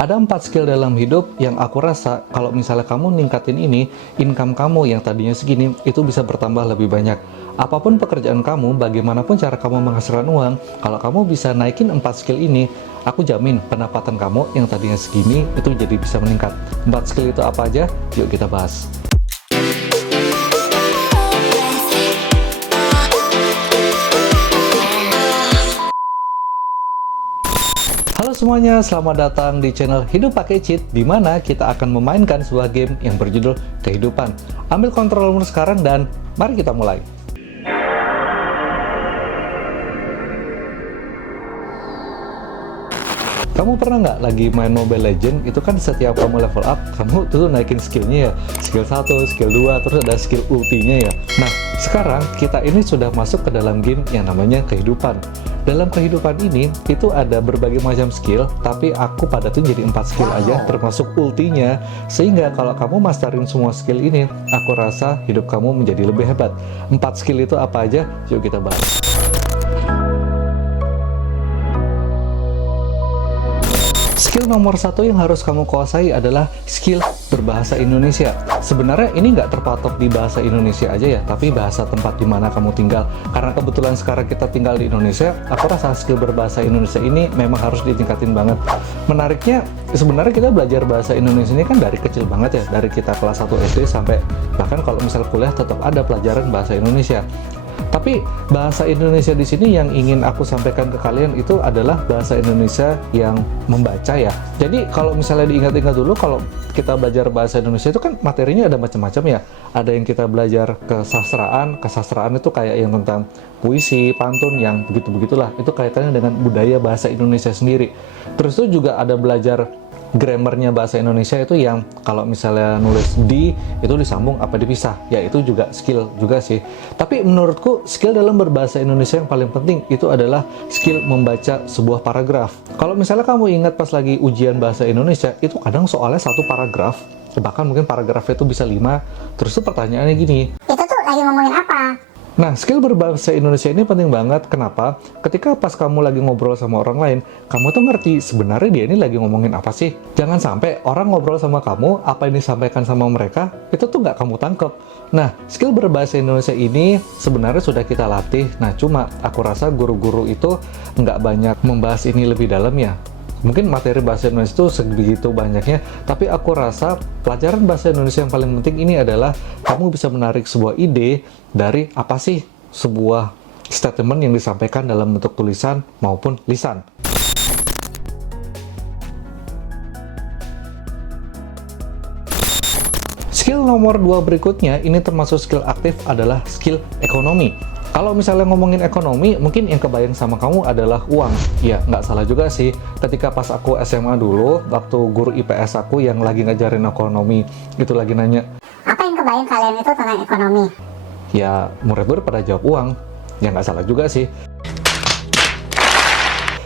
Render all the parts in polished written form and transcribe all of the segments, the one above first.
Ada 4 skill dalam hidup yang aku rasa kalau misalnya kamu ningkatin ini, income kamu yang tadinya segini, itu bisa bertambah lebih banyak. Apapun pekerjaan kamu, bagaimanapun cara kamu menghasilkan uang, kalau kamu bisa naikin 4 skill ini, aku jamin pendapatan kamu yang tadinya segini, itu jadi bisa meningkat. 4 skill itu apa aja? Yuk kita bahas. Halo semuanya, selamat datang di channel Hidup Pakai Cheat, di mana kita akan memainkan sebuah game yang berjudul Kehidupan. Ambil controllermu sekarang dan mari kita mulai. Kamu pernah nggak lagi main Mobile Legends, itu kan setiap kamu level up, kamu tuh naikin skillnya ya, skill 1, skill 2, terus ada skill ultinya ya. Nah, sekarang kita ini sudah masuk ke dalam game yang namanya Kehidupan. Dalam Kehidupan ini, itu ada berbagai macam skill, tapi aku padatin jadi 4 skill aja, termasuk ultinya, sehingga kalau kamu masterin semua skill ini, aku rasa hidup kamu menjadi lebih hebat. 4 skill itu apa aja? Yuk kita bahas. Skill nomor 1 yang harus kamu kuasai adalah skill berbahasa Indonesia. Sebenarnya ini nggak terpatok di bahasa Indonesia aja ya, tapi bahasa tempat di mana kamu tinggal. Karena kebetulan sekarang kita tinggal di Indonesia, aku rasa skill berbahasa Indonesia ini memang harus ditingkatin banget. Menariknya, sebenarnya kita belajar bahasa Indonesia ini kan dari kecil banget ya, dari kita kelas 1 SD sampai bahkan kalau misal kuliah tetap ada pelajaran bahasa Indonesia. Tapi bahasa Indonesia di sini yang ingin aku sampaikan ke kalian itu adalah bahasa Indonesia yang membaca ya. Jadi kalau misalnya diingat-ingat dulu, kalau kita belajar bahasa Indonesia itu kan materinya ada macam-macam ya. Ada yang kita belajar kesastraan itu kayak yang tentang puisi, pantun, yang begitu-begitulah. Itu kaitannya dengan budaya bahasa Indonesia sendiri. Terus itu juga ada belajar grammarnya bahasa Indonesia itu yang kalau misalnya nulis di itu disambung apa dipisah, ya itu juga skill juga sih. Tapi menurutku skill dalam berbahasa Indonesia yang paling penting itu adalah skill membaca sebuah paragraf. Kalau misalnya kamu ingat pas lagi ujian bahasa Indonesia, itu kadang soalnya satu paragraf, bahkan mungkin paragrafnya itu bisa 5, terus tuh pertanyaannya gini, itu tuh lagi ngomongin apa? nah, skill berbahasa Indonesia ini penting banget. Kenapa? Ketika pas kamu lagi ngobrol sama orang lain, kamu tuh ngerti sebenarnya dia ini lagi ngomongin apa sih. Jangan sampai orang ngobrol sama kamu, apa yang disampaikan sama mereka, itu tuh nggak kamu tangkep. Nah, skill berbahasa Indonesia ini sebenarnya sudah kita latih. Nah, cuma aku rasa guru-guru itu nggak banyak membahas ini lebih dalam ya. Mungkin materi bahasa Indonesia itu sebegitu banyaknya, tapi aku rasa pelajaran bahasa Indonesia yang paling penting ini adalah kamu bisa menarik sebuah ide dari apa sih sebuah statement yang disampaikan dalam bentuk tulisan maupun lisan. Skill nomor 2 berikutnya, ini termasuk skill aktif, adalah skill ekonomi. Kalau misalnya ngomongin ekonomi, mungkin yang kebayang sama kamu adalah uang. Ya, nggak salah juga sih. Ketika pas aku SMA dulu, waktu guru IPS aku yang lagi ngajarin ekonomi, itu lagi nanya, Apa yang kebayang kalian itu tentang ekonomi? ya murid-murid pada jawab uang. Ya nggak salah juga sih.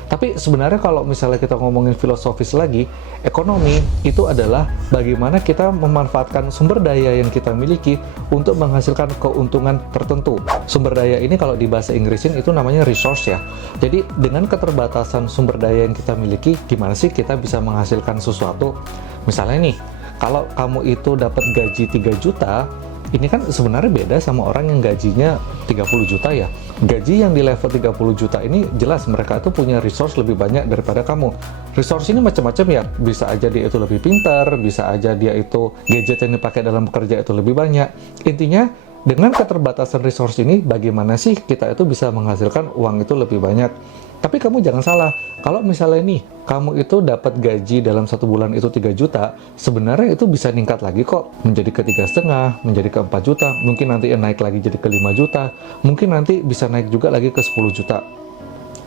Tapi sebenarnya kalau misalnya kita ngomongin filosofis lagi, ekonomi itu adalah bagaimana kita memanfaatkan sumber daya yang kita miliki untuk menghasilkan keuntungan tertentu. Sumber daya ini kalau di bahasa Inggrisin itu namanya resource ya. Jadi dengan keterbatasan sumber daya yang kita miliki, gimana sih kita bisa menghasilkan sesuatu? Misalnya nih, kalau kamu itu dapat gaji 3 juta, ini kan sebenarnya beda sama orang yang gajinya 30 juta ya. Gaji yang di level 30 juta ini jelas mereka itu punya resource lebih banyak daripada kamu. Resource ini macam-macam ya. Bisa aja dia itu lebih pintar, bisa aja dia itu gadget yang dipakai dalam bekerja itu lebih banyak. Intinya, dengan keterbatasan resource ini, bagaimana sih kita itu bisa menghasilkan uang itu lebih banyak? Tapi kamu jangan salah, kalau misalnya nih, kamu itu dapat gaji dalam 1 bulan itu 3 juta, sebenarnya itu bisa meningkat lagi kok, menjadi ke 3,5, menjadi ke 4 juta, mungkin nanti naik lagi jadi ke 5 juta, mungkin nanti bisa naik juga lagi ke 10 juta.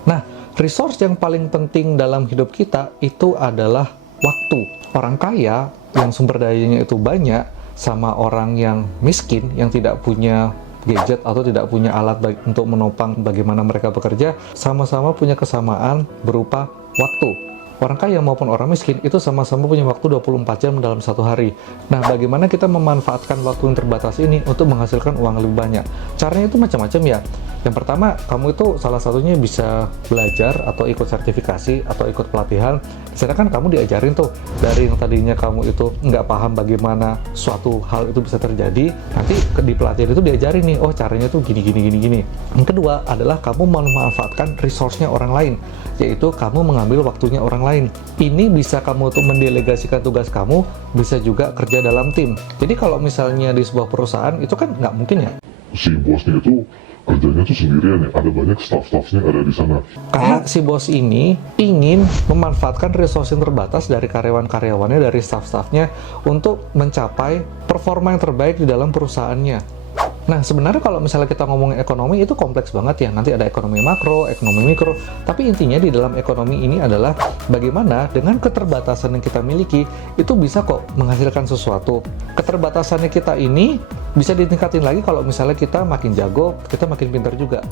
Nah, resource yang paling penting dalam hidup kita itu adalah waktu. Orang kaya yang sumber dayanya itu banyak, sama orang yang miskin, yang tidak punya gadget atau tidak punya alat untuk menopang bagaimana mereka bekerja, sama-sama punya kesamaan berupa waktu. Orang kaya maupun orang miskin itu sama-sama punya waktu 24 jam dalam satu hari. Nah, bagaimana kita memanfaatkan waktu yang terbatas ini untuk menghasilkan uang lebih banyak? Caranya itu macam-macam ya. Yang pertama, kamu itu salah satunya bisa belajar atau ikut sertifikasi atau ikut pelatihan. Di sana kan kamu diajarin tuh, dari yang tadinya kamu itu nggak paham bagaimana suatu hal itu bisa terjadi, nanti di pelatihan itu diajarin nih, oh caranya tuh gini. Yang kedua adalah kamu memanfaatkan resource-nya orang lain, yaitu kamu mengambil waktunya orang lain. Ini bisa kamu tuh mendelegasikan tugas kamu, bisa juga kerja dalam tim. Jadi kalau misalnya di sebuah perusahaan, itu kan nggak mungkin ya, si bosnya itu kerjanya tuh sendirian ya, ada banyak staff-staffnya ada di sana. karena si bos ini ingin memanfaatkan resource yang terbatas dari karyawan-karyawannya, dari staff-staffnya untuk mencapai performa yang terbaik di dalam perusahaannya. Nah, sebenarnya kalau misalnya kita ngomongin ekonomi itu kompleks banget ya. Nanti ada ekonomi makro, ekonomi mikro. Tapi intinya di dalam ekonomi ini adalah bagaimana dengan keterbatasan yang kita miliki itu bisa kok menghasilkan sesuatu. Keterbatasannya kita ini bisa ditingkatin lagi kalau misalnya kita makin jago, kita makin pintar juga.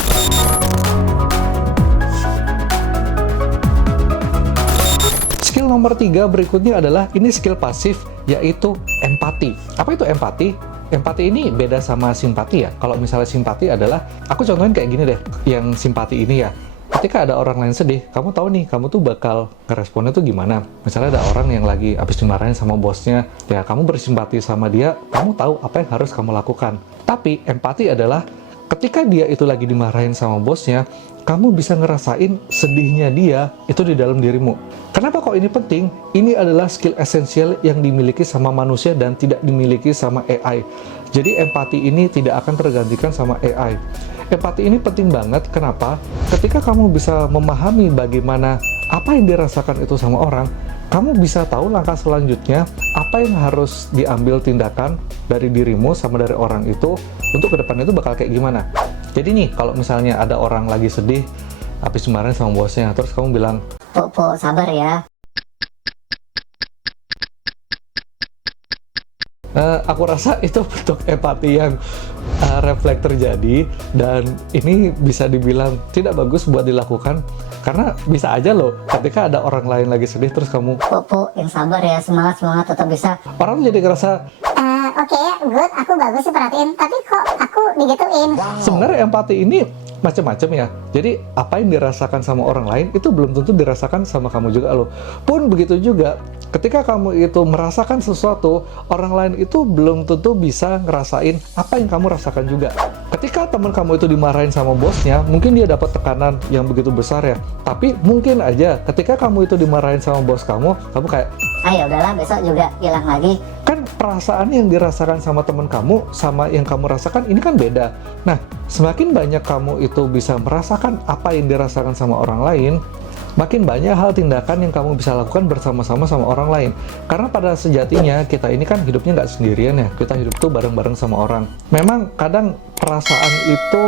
Skill nomor 3 berikutnya adalah ini skill pasif, yaitu empati. Apa itu empati? Empati ini beda sama simpati ya. Kalau misalnya simpati adalah, aku contohin kayak gini deh, yang simpati ini ya. Ketika ada orang lain sedih, kamu tahu nih, kamu tuh bakal ngeresponnya tuh gimana. Misalnya ada orang yang lagi habis dimarahin sama bosnya, ya kamu bersimpati sama dia, kamu tahu apa yang harus kamu lakukan. Tapi empati adalah, ketika dia itu lagi dimarahin sama bosnya, kamu bisa ngerasain sedihnya dia itu di dalam dirimu. Kenapa kok ini penting? Ini adalah skill esensial yang dimiliki sama manusia dan tidak dimiliki sama AI. Jadi empati ini tidak akan tergantikan sama AI. Empati ini penting banget, kenapa? Ketika kamu bisa memahami bagaimana apa yang dirasakan itu sama orang, kamu bisa tahu langkah selanjutnya apa yang harus diambil tindakan dari dirimu sama dari orang itu untuk kedepannya itu bakal kayak gimana. Jadi nih, kalau misalnya ada orang lagi sedih habis dimarahin sama bosnya, terus kamu bilang, Po, sabar ya. aku rasa itu bentuk empati yang refleks terjadi, dan ini bisa dibilang tidak bagus buat dilakukan, karena bisa aja loh ketika ada orang lain lagi sedih terus kamu, Po, yang sabar ya, semangat tetap bisa. orang tuh jadi ngerasa Oke, good, aku bagus sih perhatiin, tapi kok aku digituin? sebenarnya empati ini macam-macam ya. Jadi apa yang dirasakan sama orang lain itu belum tentu dirasakan sama kamu juga loh. Pun begitu juga, ketika kamu itu merasakan sesuatu, orang lain itu belum tentu bisa ngerasain apa yang kamu rasakan juga. Ketika teman kamu itu dimarahin sama bosnya, mungkin dia dapat tekanan yang begitu besar ya. Tapi mungkin aja ketika kamu itu dimarahin sama bos kamu kayak, Ayo udahlah, besok juga hilang lagi. kan perasaan yang dirasakan sama teman kamu sama yang kamu rasakan ini kan beda. Nah, semakin banyak kamu itu bisa merasakan apa yang dirasakan sama orang lain, makin banyak hal tindakan yang kamu bisa lakukan bersama-sama sama orang lain. Karena pada sejatinya kita ini kan hidupnya nggak sendirian ya, kita hidup tuh bareng-bareng sama orang. Memang kadang perasaan itu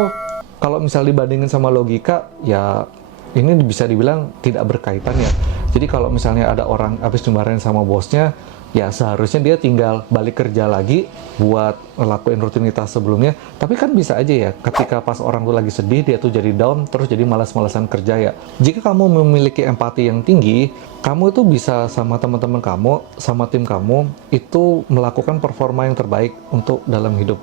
kalau misal dibandingin sama logika, ya ini bisa dibilang tidak berkaitan ya. Jadi kalau misalnya ada orang habis dimarahin sama bosnya, ya seharusnya dia tinggal balik kerja lagi buat ngelakuin rutinitas sebelumnya. Tapi kan bisa aja ya, ketika pas orang tuh lagi sedih, dia tuh jadi down, terus jadi malas-malasan kerja ya. Jika kamu memiliki empati yang tinggi, kamu itu bisa sama teman-teman kamu, sama tim kamu, itu melakukan performa yang terbaik untuk dalam hidup.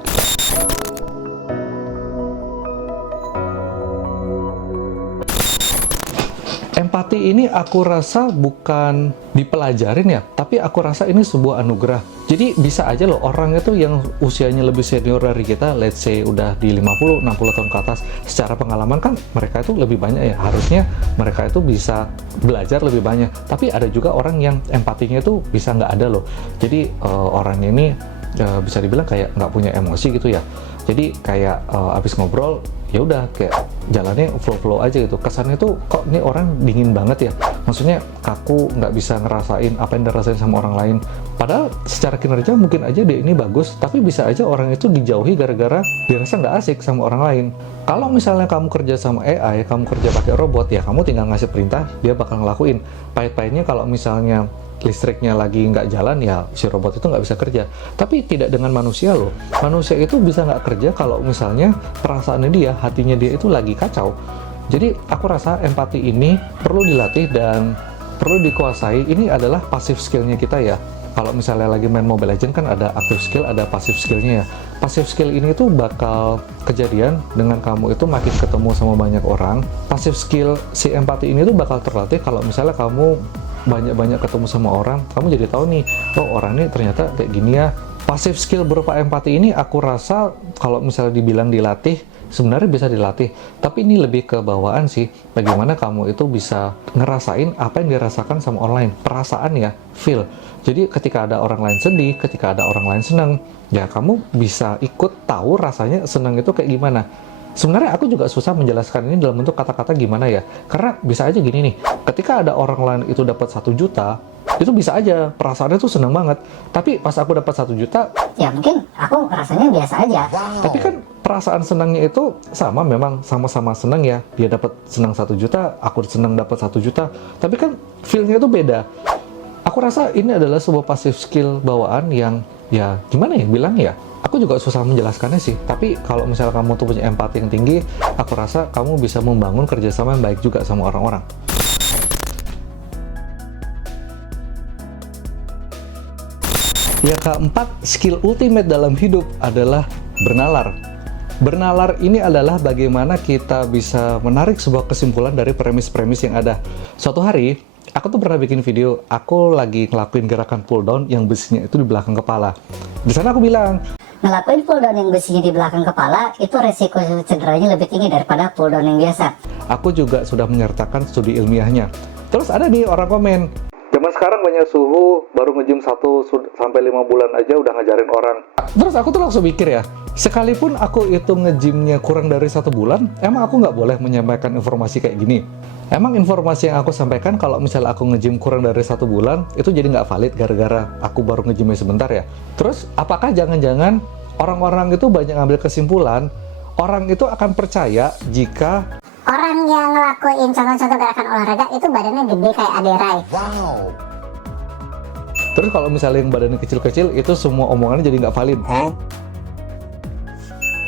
Empati ini aku rasa bukan dipelajarin ya, tapi aku rasa ini sebuah anugerah. Jadi bisa aja loh orang itu yang usianya lebih senior dari kita, let's say udah di 50-60 tahun ke atas, secara pengalaman kan mereka itu lebih banyak ya, harusnya mereka itu bisa belajar lebih banyak. Tapi ada juga orang yang empatinya itu bisa nggak ada loh. Jadi orangnya ini bisa dibilang kayak nggak punya emosi gitu ya. Jadi kayak abis ngobrol, ya udah kayak jalannya flow-flow aja gitu. Kesannya tuh kok ini orang dingin banget ya. Maksudnya kaku, nggak bisa ngerasain apa yang dirasain sama orang lain. Padahal secara kinerja mungkin aja dia ini bagus, tapi bisa aja orang itu dijauhi gara-gara dirasa nggak asik sama orang lain. Kalau misalnya kamu kerja sama AI, kamu kerja pakai robot, ya kamu tinggal ngasih perintah, dia bakal ngelakuin. Pahit-pahitnya kalau misalnya listriknya lagi nggak jalan, ya si robot itu nggak bisa kerja. Tapi tidak dengan manusia loh. Manusia itu bisa nggak kerja kalau misalnya perasaannya dia, hatinya dia itu lagi kacau. Jadi aku rasa empati ini perlu dilatih dan perlu dikuasai. Ini adalah passive skillnya kita ya. Kalau misalnya lagi main Mobile Legends kan ada active skill, ada passive skillnya ya. Passive skill ini tuh bakal kejadian dengan kamu itu makin ketemu sama banyak orang. Passive skill si empati ini tuh bakal terlatih kalau misalnya kamu banyak-banyak ketemu sama orang, kamu jadi tahu nih, oh orang ini ternyata kayak gini ya. Passive skill berupa empati ini aku rasa kalau misalnya dibilang dilatih, sebenarnya bisa dilatih, tapi ini lebih ke bawaan sih. Bagaimana kamu itu bisa ngerasain apa yang dirasakan sama orang lain, perasaan ya, feel. Jadi ketika ada orang lain sedih, ketika ada orang lain senang, ya kamu bisa ikut tahu rasanya senang itu kayak gimana. Sebenarnya aku juga susah menjelaskan ini dalam bentuk kata-kata gimana ya, karena bisa aja gini nih, ketika ada orang lain itu dapat 1 juta, itu bisa aja perasaannya tuh seneng banget, tapi pas aku dapat 1 juta, Ya mungkin aku rasanya biasa aja. tapi kan perasaan senangnya itu sama, memang sama-sama senang ya, dia dapat senang 1 juta, aku senang dapat 1 juta, tapi kan feelnya itu beda. Aku rasa ini adalah sebuah passive skill bawaan yang ya gimana ya bilang ya, aku juga susah menjelaskannya sih. Tapi kalau misalnya kamu tuh punya empati yang tinggi, aku rasa kamu bisa membangun kerjasama yang baik juga sama orang-orang. Yang keempat, skill ultimate dalam hidup adalah bernalar. Bernalar ini adalah bagaimana kita bisa menarik sebuah kesimpulan dari premis-premis yang ada. Suatu hari, aku tuh pernah bikin video, aku lagi ngelakuin gerakan pull down yang besinya itu di belakang kepala. Di sana aku bilang, Ngelakuin pull down yang besinya di belakang kepala itu resiko cederanya lebih tinggi daripada pull down yang biasa. aku juga sudah menyertakan studi ilmiahnya. Terus ada nih orang komen, zaman sekarang banyak suhu, baru nge-gym 1-5 bulan aja udah ngajarin orang. Terus aku tuh langsung mikir ya, sekalipun aku itu nge-gymnya kurang dari 1 bulan, emang aku nggak boleh menyampaikan informasi kayak gini? Emang informasi yang aku sampaikan kalau misalnya aku nge-gym kurang dari 1 bulan, itu jadi nggak valid gara-gara aku baru nge-gymnya sebentar ya? Terus, apakah jangan-jangan orang-orang itu banyak ngambil kesimpulan, orang itu akan percaya jika Orang yang ngelakuin contoh-contoh gerakan olahraga itu badannya gede kayak Aderai. terus kalau misalnya yang badannya kecil-kecil, itu semua omongannya jadi nggak valid?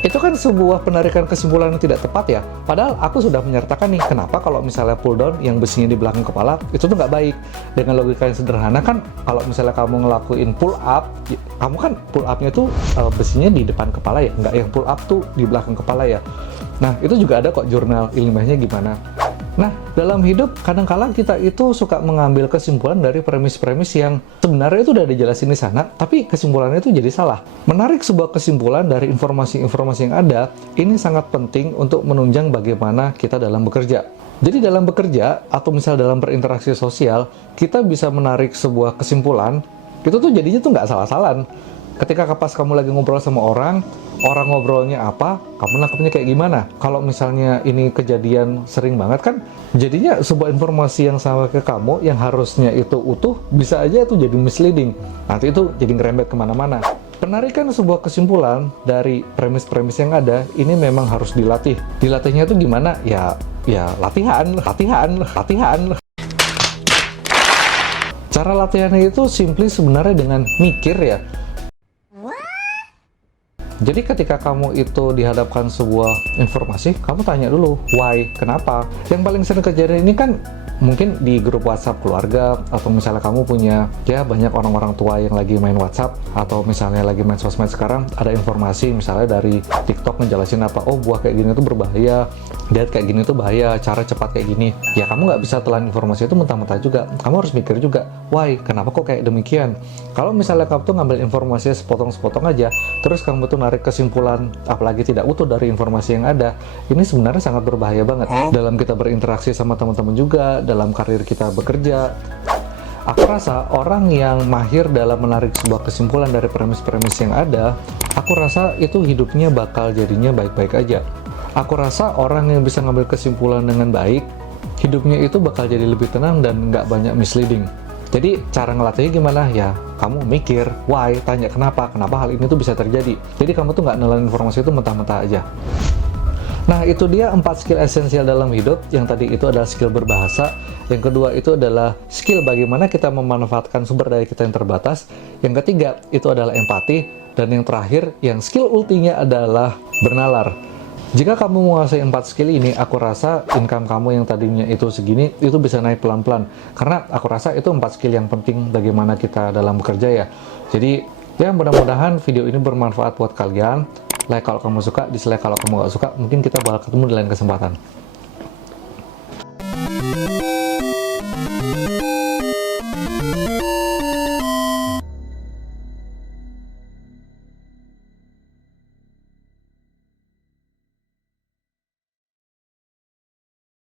Itu kan sebuah penarikan kesimpulan yang tidak tepat ya. Padahal aku sudah menyertakan nih, kenapa kalau misalnya pull down yang besinya di belakang kepala, itu tuh nggak baik. Dengan logika yang sederhana kan, kalau misalnya kamu ngelakuin pull up, kamu kan pull up-nya tuh besinya di depan kepala ya, nggak yang pull up tuh di belakang kepala ya. Nah, itu juga ada kok jurnal ilmiahnya gimana. Nah, dalam hidup kadang-kala kita itu suka mengambil kesimpulan dari premis-premis yang sebenarnya itu udah dijelasin di sana, tapi kesimpulannya itu jadi salah. Menarik sebuah kesimpulan dari informasi-informasi yang ada, ini sangat penting untuk menunjang bagaimana kita dalam bekerja. Jadi dalam bekerja, atau misal dalam berinteraksi sosial, kita bisa menarik sebuah kesimpulan, itu tuh jadinya tuh nggak salah-salahan. Ketika pas kamu lagi ngobrol sama orang ngobrolnya apa, kamu nangkepnya kayak gimana. Kalau misalnya ini kejadian sering banget kan, jadinya sebuah informasi yang sama ke kamu, yang harusnya itu utuh, bisa aja itu jadi misleading. Nanti itu jadi ngerembet kemana-mana. Penarikan sebuah kesimpulan dari premis-premis yang ada, ini memang harus dilatih. Dilatihnya itu gimana? Ya latihan. Cara latihannya itu simply sebenarnya dengan mikir ya. Jadi ketika kamu itu dihadapkan sebuah informasi, kamu tanya dulu, why, kenapa? Yang paling sering kejadian ini kan mungkin di grup WhatsApp keluarga, atau misalnya kamu punya, ya banyak orang-orang tua yang lagi main WhatsApp, atau misalnya lagi main sosmed sekarang, ada informasi misalnya dari TikTok ngejelasin apa, oh buah kayak gini tuh berbahaya, diet kayak gini tuh bahaya, cara cepat kayak gini. Ya kamu nggak bisa telan informasi itu mentah-mentah juga, kamu harus mikir juga, why, kenapa kok kayak demikian? Kalau misalnya kamu tuh ngambil informasinya sepotong-sepotong aja, terus kamu tuh narik kesimpulan, apalagi tidak utuh dari informasi yang ada, ini sebenarnya sangat berbahaya banget dalam kita berinteraksi sama teman-teman juga, dalam karir kita bekerja. Aku rasa orang yang mahir dalam menarik sebuah kesimpulan dari premis-premis yang ada, aku rasa itu hidupnya bakal jadinya baik-baik aja. Aku rasa orang yang bisa ngambil kesimpulan dengan baik, hidupnya itu bakal jadi lebih tenang dan nggak banyak misleading. Jadi cara ngelatihnya gimana? Ya kamu mikir, why, tanya kenapa hal ini tuh bisa terjadi. Jadi kamu tuh nggak nelan informasi itu mentah-mentah aja. Nah itu dia 4 skill esensial dalam hidup. Yang tadi itu adalah skill berbahasa, yang kedua itu adalah skill bagaimana kita memanfaatkan sumber daya kita yang terbatas, yang ketiga itu adalah empati, dan yang terakhir yang skill ultinya adalah bernalar. Jika kamu menguasai 4 skill ini, aku rasa income kamu yang tadinya itu segini, itu bisa naik pelan-pelan. Karena aku rasa itu 4 skill yang penting bagaimana kita dalam bekerja ya. Jadi, ya mudah-mudahan video ini bermanfaat buat kalian. Like kalau kamu suka, dislike kalau kamu nggak suka. Mungkin kita bakal ketemu di lain kesempatan.